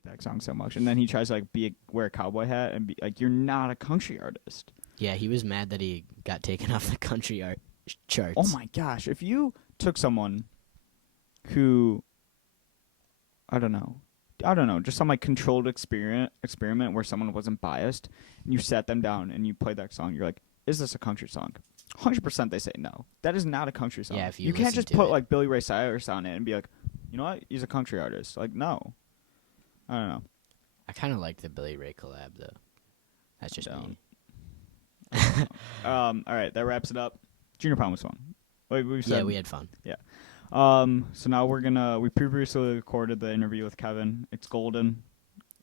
hate that song so much. And then he tries to like wear a cowboy hat and be like, "You're not a country artist." Yeah, he was mad that he got taken off the country art charts. Oh my gosh! If you took someone who, I don't know, just some like controlled experiment where someone wasn't biased, and you sat them down and you played that song, you're like, "Is this a country song?" 100% they say no. That is not a country song. Yeah, if you can't listen just to put it. like Billy Ray Cyrus on it and be like, "You know what? He's a country artist." Like, no. I don't know. I kind of like the Billy Ray collab though. That's just Don't. me. All right, that wraps it up. Junior prom was fun. Like we said, Yeah, we had fun. So now we previously recorded the interview with Kevin. It's golden.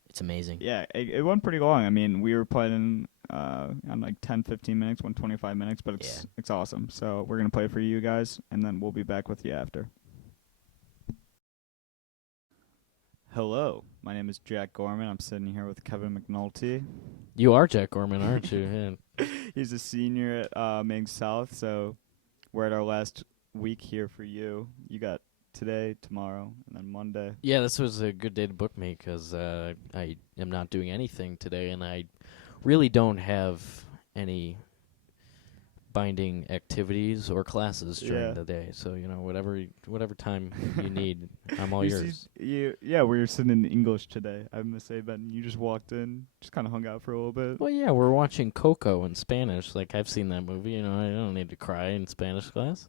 It's amazing. Yeah, it went pretty long. I mean, we were planning on like 10, 15 minutes, 25 minutes, but it's awesome. So we're gonna play it for you guys, and then we'll be back with you after. Hello, my name is Jack Gorman. I'm sitting here with Kevin McNulty. You are Jack Gorman, aren't you? Yeah. He's a senior at Ming South, so we're at our last week here for you. You got today, tomorrow, and then Monday. Yeah, this was a good day to book me because I am not doing anything today, and I really don't have any binding activities or classes during the day. So whatever time you need, I'm all yours. We were sitting in English today. I must say, Ben, you just walked in, just kind of hung out for a little bit. Well, yeah, we're watching Coco in Spanish. Like, I've seen that movie. I don't need to cry in Spanish class.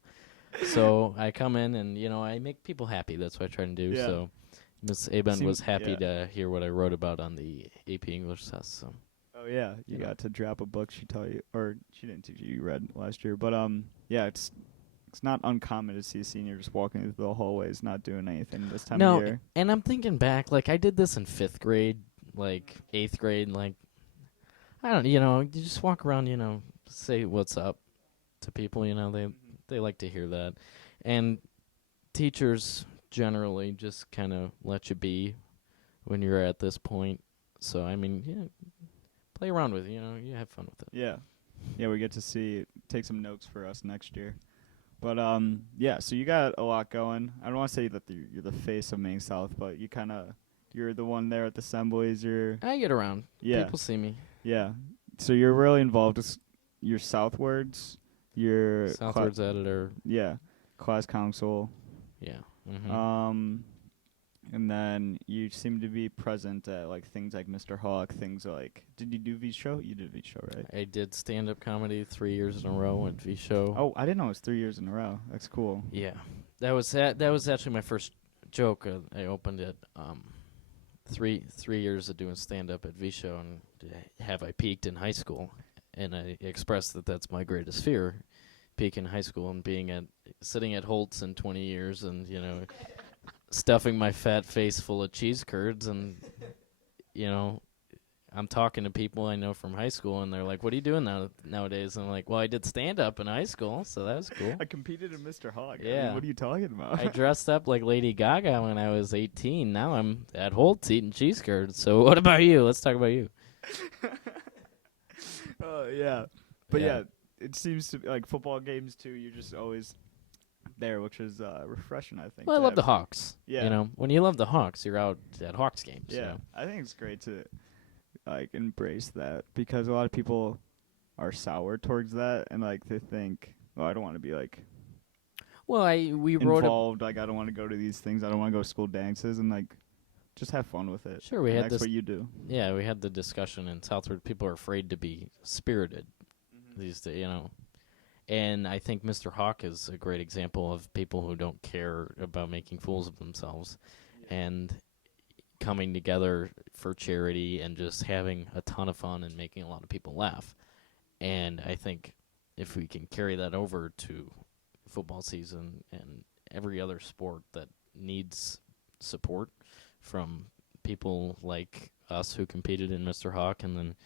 So I come in and, I make people happy. That's what I try to do. Yeah. So Miss Aben was happy to hear what I wrote about on the AP English test. So. Oh, yeah. You got to drop a book she taught you, or she didn't teach you read last year. But, it's not uncommon to see a senior just walking through the hallways not doing anything this time of year. And I'm thinking back, like, I did this in 5th grade, like, 8th grade, like, I don't, you just walk around, say what's up to people, they like to hear that. And teachers generally just kind of let you be when you're at this point. So, I mean, play around with it, you have fun with it. Yeah. Yeah, we get to take some notes for us next year. But, so you got a lot going. I don't want to say that you're the face of Maine South, but you're the one there at the assemblies. I get around. Yeah. People see me. Yeah. So you're really involved with your Southwards, your Southwards editor. Yeah. Class council. Yeah. Mm-hmm. And then you seem to be present at like things like Mr. Hawk, things like, did you do V Show? You did V Show, right? I did stand-up comedy 3 years in a row at V Show. Oh, I didn't know it was 3 years in a row. That's cool. Yeah, that was actually my first joke. I opened it 3 years of doing stand-up at V Show, and have I peaked in high school? And I expressed that that's my greatest fear, peak in high school and sitting at Holt's in 20 years and stuffing my fat face full of cheese curds, and I'm talking to people I know from high school, and they're like, "What are you doing nowadays?" And I'm like, "Well, I did stand up in high school, so that was cool." I competed in Mr. Hawk. Yeah. I mean, what are you talking about? I dressed up like Lady Gaga when I was 18. Now I'm at Holt's eating cheese curds. So what about you? Let's talk about you. Yeah. But yeah, it seems to be like football games too. You're just always there, which is refreshing, I think. Well, I love the Hawks. Yeah. When you love the Hawks, you're out at Hawks games. Yeah. I think it's great to like embrace that because a lot of people are sour towards that and like they think, "Oh, I don't want to be like Well, we wrote involved. Like I don't want to go to these things. I don't want to go to school dances and like just have fun with it." Sure, we had that's this. what you do. Yeah, we had the discussion in Southward. People are afraid to be spirited these days, And I think Mr. Hawk is a great example of people who don't care about making fools of themselves and coming together for charity and just having a ton of fun and making a lot of people laugh. And I think if we can carry that over to football season and every other sport that needs support from people like us who competed in Mr. Hawk, and then,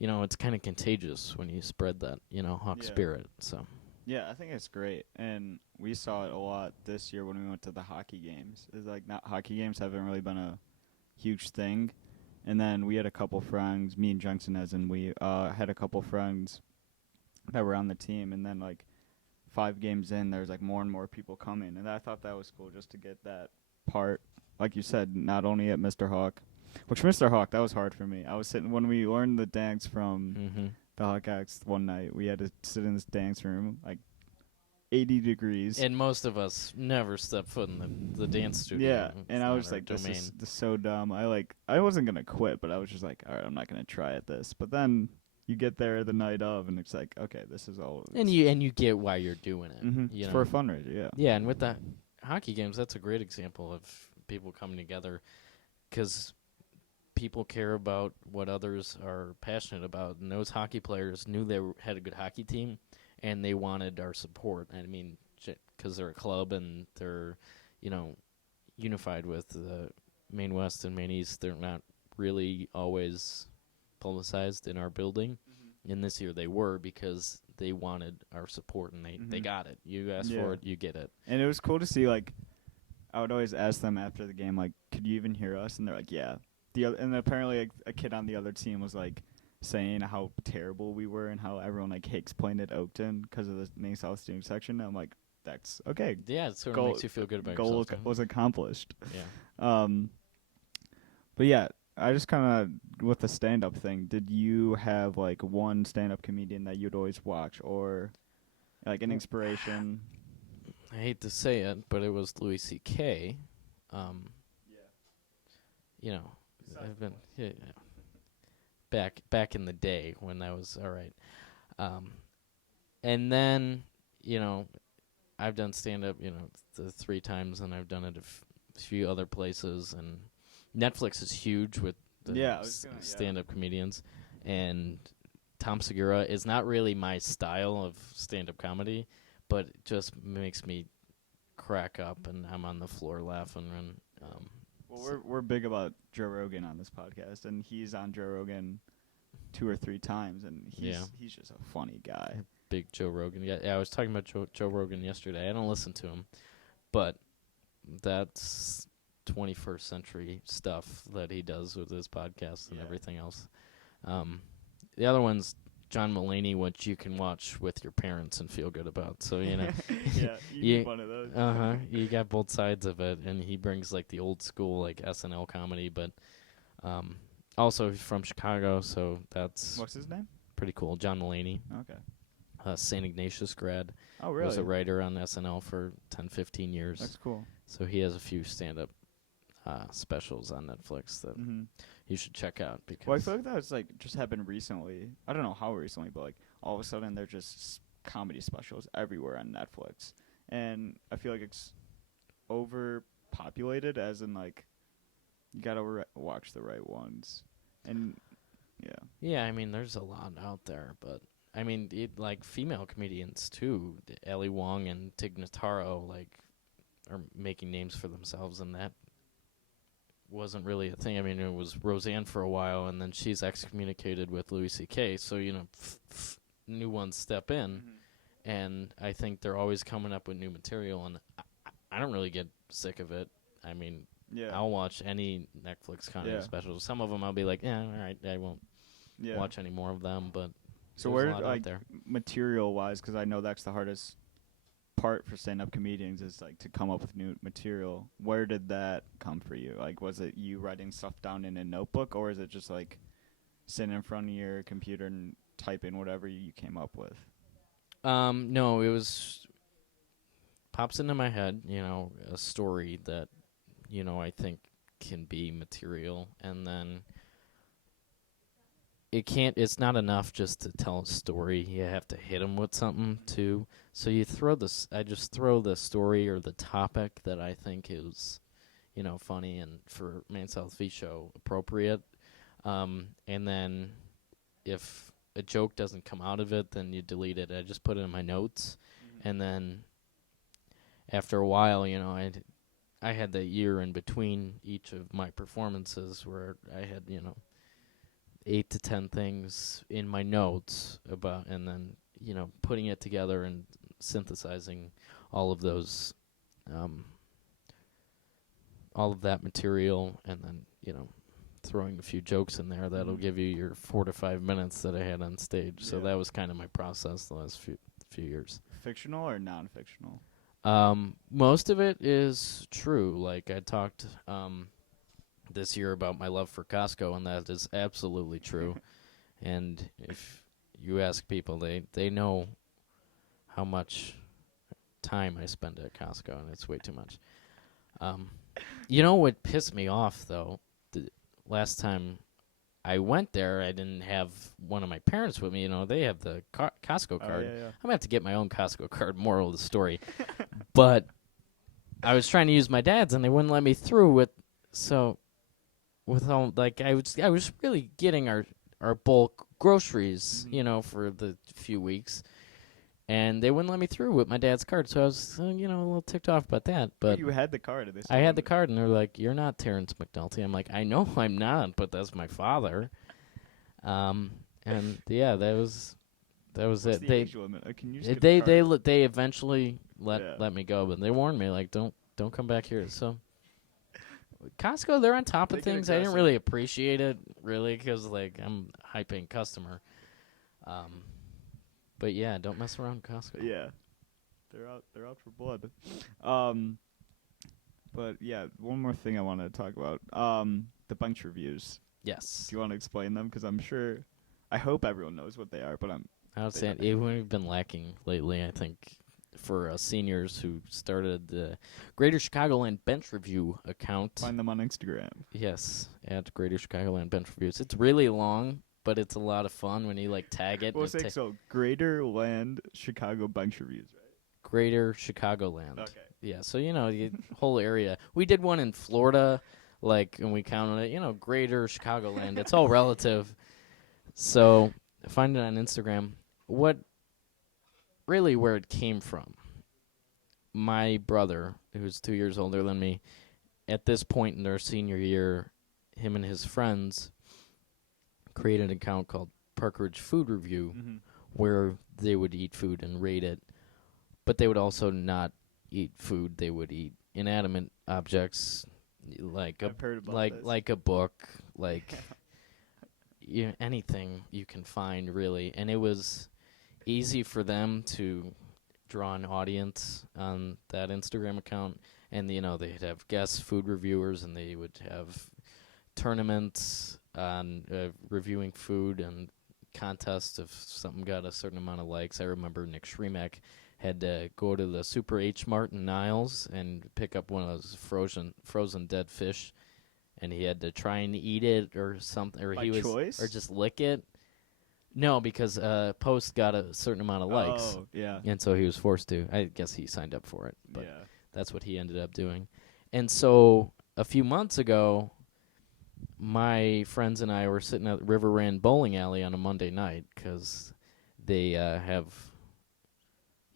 it's kind of contagious when you spread that, Hawk spirit. So. Yeah, I think it's great, and we saw it a lot this year when we went to the hockey games. It's like hockey games haven't really been a huge thing, and then we had a couple friends, me and Junction as in we had a couple friends that were on the team, and then like 5 games in, there's like more and more people coming, and I thought that was cool just to get that part, like you said, not only at Mr. Hawk, Which Mr. Hawk, that was hard for me. I was sitting when we learned the dance from Mm-hmm. the Hawkeyes one night. We had to sit in this dance room, like 80 degrees. And most of us never step foot in the dance studio. Yeah, It's and I not was our like, domain. this is so dumb. I wasn't gonna quit, but I was just like, all right, I'm not gonna try at this. But then you get there the night of, and it's like, okay, this is all. And you get why you're doing it. It's know? for a fundraiser, yeah. Yeah, and with the hockey games, that's a great example of people coming together because people care about what others are passionate about. And those hockey players knew they had a good hockey team, and they wanted our support. I mean, because they're a club and they're, unified with the Maine West and Maine East. They're not really always publicized in our building. And this year they were because they wanted our support, and they got it. You asked for it, you get it. And it was cool to see, like, I would always ask them after the game, like, could you even hear us? And they're like, yeah. And apparently a kid on the other team was, like, saying how terrible we were and how everyone, like, hates playing at Oakton because of the Maine South student section. And I'm like, that's okay. Yeah, it sort of makes you feel good about goal yourself. was accomplished. Yeah. But yeah, I just kind of, with the stand-up thing, did you have, like, one stand-up comedian that you'd always watch or, like, an inspiration? I hate to say it, but it was Louis C.K. I've been back in the day when that was all right. And then, I've done stand-up, the 3 times, and I've done it a few other places. And Netflix is huge with the stand-up comedians. And Tom Segura is not really my style of stand-up comedy, but it just makes me crack up, and I'm on the floor laughing. And well, we're big about Joe Rogan on this podcast, and he's on Joe Rogan 2 or 3 times, and he's just a funny guy. Big Joe Rogan. Yeah, I was talking about Joe Rogan yesterday. I don't listen to him, but that's 21st century stuff that he does with his podcast and everything else. The other one's John Mulaney, which you can watch with your parents and feel good about. So, yeah, you need one of those. You got both sides of it, and he brings, like, the old school, like, SNL comedy, but also he's from Chicago, so that's... What's his name? Pretty cool. John Mulaney. Okay. St. Ignatius grad. Oh, really? Was a writer on SNL for 10, 15 years. That's cool. So he has a few stand-up specials on Netflix that you should check out. Because well, I feel like that's, like, just happened recently. I don't know how recently, but, like, all of a sudden they're just comedy specials everywhere on Netflix. And I feel like it's overpopulated, as in, like, you gotta watch the right ones. And, yeah. Yeah, I mean, there's a lot out there, but... I mean, like, female comedians, too. Ellie Wong and Tig Notaro, like, are making names for themselves, and that wasn't really a thing. I mean, it was Roseanne for a while, and then she's excommunicated with Louis C.K., so, new ones step in, and I think they're always coming up with new material, and I don't really get sick of it. I mean, I'll watch any Netflix comedy specials. Some of them I'll be like, yeah, all right, I won't watch any more of them, but... So where, like, material-wise, because I know that's the hardest part for stand-up comedians is, like, to come up with new material. Where did that come for you? Like, was it you writing stuff down in a notebook, or is it just, like, sitting in front of your computer and typing whatever you came up with? No, it was pops into my head, a story that, I think can be material, and then... It's not enough just to tell a story. You have to hit them with something too. So I just throw the story or the topic that I think is, funny and for Maine South V show appropriate. And then if a joke doesn't come out of it, then you delete it. I just put it in my notes. And then after a while, I had that year in between each of my performances where I had, 8 to 10 things in my notes about, and then, putting it together and synthesizing all of those, all of that material, and then, throwing a few jokes in there that'll give you your 4 to 5 minutes that I had on stage. So that was kind of my process the last few years. Fictional or non-fictional? Most of it is true. Like, I talked, this year about my love for Costco, and that is absolutely true. And if you ask people, they know how much time I spend at Costco, and it's way too much. You know what pissed me off, though? The last time I went there, I didn't have one of my parents with me. You know, they have the Costco card. Oh, yeah. I'm going to have to get my own Costco card, moral of the story. But I was trying to use my dad's, and they wouldn't let me through with, so with all, like, I was really getting our bulk groceries, you know, for the few weeks. And they wouldn't let me through with my dad's card, so I was, you know, a little ticked off about that. But you had the card at this I had the card, and they're like, "You're not Terrence McNulty." I'm like, "I know I'm not, but that's my father." And yeah, that was What's it. the They age limit? Can you just get a card? they eventually Yeah. let me go, but they warned me like, don't come back here. So Costco, they're on top of They get things. I didn't aggressive. really appreciate it, really, because like I'm a high paying customer. But yeah, don't mess around with Costco. Yeah, they're out for blood. But yeah, one more thing I wanted to talk about. The bunch reviews. Yes. Do you want to explain them? Because I hope everyone knows what they are. But I would say we've been lacking lately, I think, for seniors who started the Greater Chicagoland Bench Review account. find them on Instagram. Yes, at Greater Chicagoland Bench Reviews. It's really long, but it's a lot of fun when you like tag it. We'll say so. Greater Land Chicago Bunch Reviews, right? Greater Chicagoland. Okay. Yeah, so you know the whole area. We did one in Florida, like, and we counted it. You know, Greater Chicagoland. It's all relative. So find it on Instagram. Where it came from. My brother, who's 2 years older than me, at this point in their senior year, him and his friends created an account called Park Ridge Food Review, where they would eat food and rate it, but they would also not eat food. They would eat inanimate objects, like I've heard about this. like a book, like anything you can find, really. And it was easy for them to draw an audience on that Instagram account, and you know they'd have guest food reviewers, and they would have tournaments on reviewing food and contests if something got a certain amount of likes. I remember Nick Schremak had to go to the Super H Mart in Niles and pick up one of those frozen dead fish, and he had to try and eat it or something, or By choice? or just lick it. No, because post got a certain amount of likes. Oh, yeah. And so he was forced to. I guess he signed up for it, but Yeah. that's what he ended up doing. And so a few months ago, my friends and I were sitting at River Rand Bowling Alley on a Monday night because they have,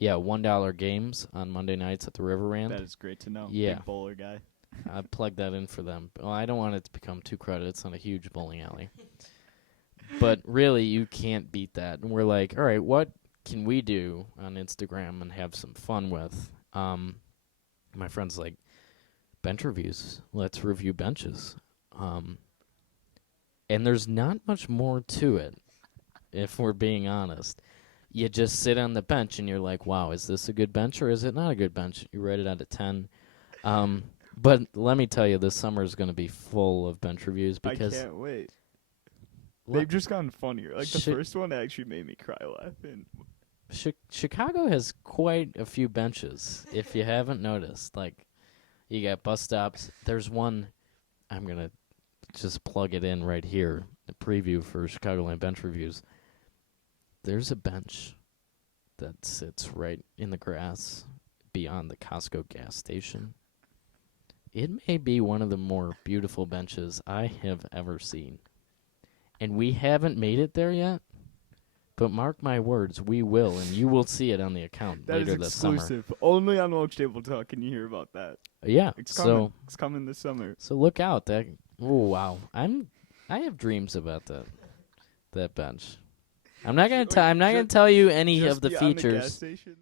$1 games on Monday nights at the River Rand. That is great to know. Yeah. Big bowler guy. I plugged that in for them. Well, I don't want it to become too crowded. It's not a huge bowling alley. But really, you can't beat that. And we're like, all right, what can we do on Instagram and have some fun with? My friend's like, bench reviews. Let's review benches. And there's not much more to it, if we're being honest. You just sit on the bench and you're like, wow, is this a good bench or is it not a good bench? You rate it out of 10. But let me tell you, this summer is going to be full of bench reviews because I can't wait. They've just gotten funnier. Like, the first one actually made me cry laughing. Chicago has quite a few benches, if you haven't noticed. Like, you got bus stops. There's one, I'm going to just plug it in right here, the preview for Chicagoland Bench Reviews. There's a bench that sits right in the grass beyond the Costco gas station. It may be one of the more beautiful benches I have ever seen. And we haven't made it there yet, but mark my words, we will, and you will see it on the account That later is this summer. exclusive. Only on Welch Table Talk can you hear about that. Yeah, It's coming. It's coming this summer. So look out. Oh wow, I have dreams about that bench. I'm not gonna tell you any Just of the beyond features. gas station?